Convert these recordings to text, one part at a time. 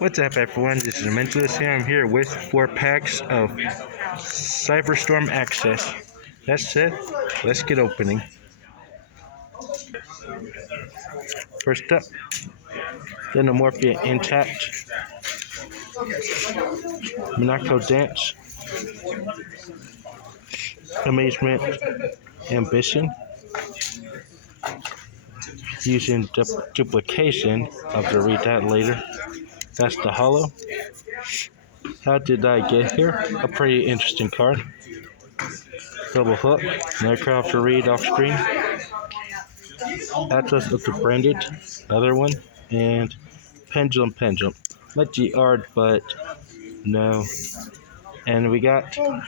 What's up, everyone? This is Mentalist here. I'm here with 4 packs of cyberstorm access. That said, let's get opening. First up, Xenomorphia Intact, Monaco Dance, Amazement, Ambition. Using duplication, I'll have to read that later. That's the Hollow. How did I get here? A pretty interesting card. Double Hook, another card I'll have to read off screen. Atlas of the Branded, another one. And Pendulum. Like the art, but no. And we got a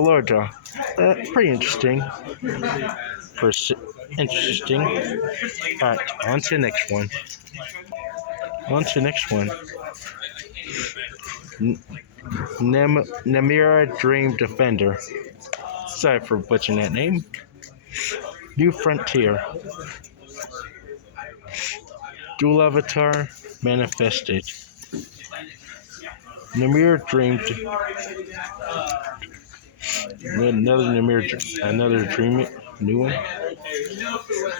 Lorda. Pretty interesting. Interesting. Alright, on to the next one. Namira Dream Defender. Sorry for butchering that name. New Frontier. Dual Avatar Manifested. Namira Dream. Another Dream. New one.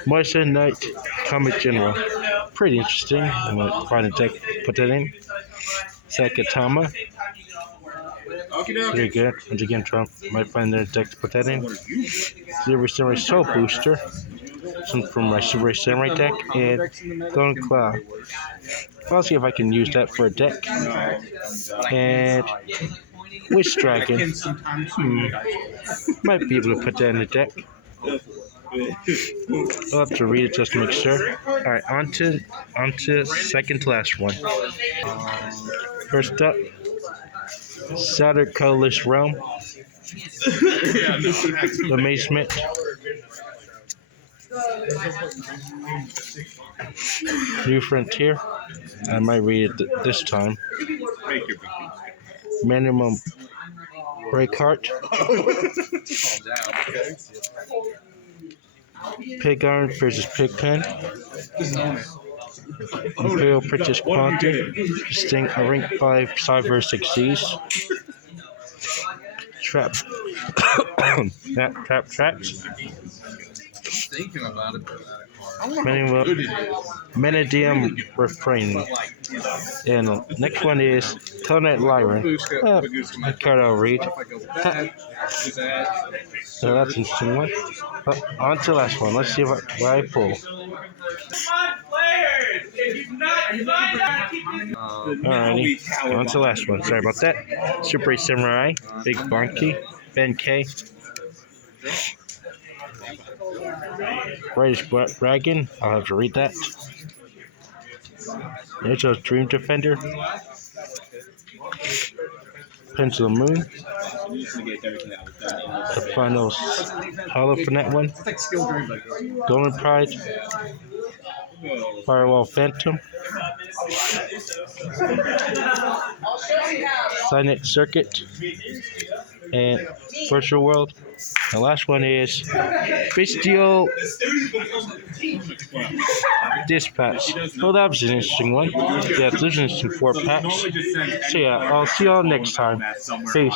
Moisha Knight Comic General. Pretty interesting. I'm going to find a deck, put that in. Sakatama. Pretty good. Once again, Trump might find their deck to put that in. Silver Samurai Soul Booster. Some from my Silver Samurai deck. And Golden Cloud. I'll see if I can use that for a deck. And Wish Dragon. Might be able to put that in the deck. I'll have to read it just to make sure. Alright, on to second to last one. First up, Saturn Colorless Realm. Amazement. New Frontier. I might read it this time. Minimum Break Heart. Pig Iron versus Pigpen. Imperial Princess Quantum. Sting a Rank 5 Cyber 6Zs. Trap. Traps. Thinking about it. Menadium Refrain. And next one is Tonite Lyran. A card I'll read. So that's an interesting one. On to the last one. Let's see what I pull. Alrighty. On to the last one. Sorry about that. Super Samurai. Big Bonky. Ben K. British Dragon. I'll have to read that. Nature's Dream Defender. Pendulum Moon. The final hollow for that one. Golden Pride. Firewall Phantom. Silent Circuit. And Virtual World. The last one is Bestial Dispatch. Well, that was an interesting one. Yeah, there's an interesting 4 packs. So yeah, I'll see y'all next time. Peace.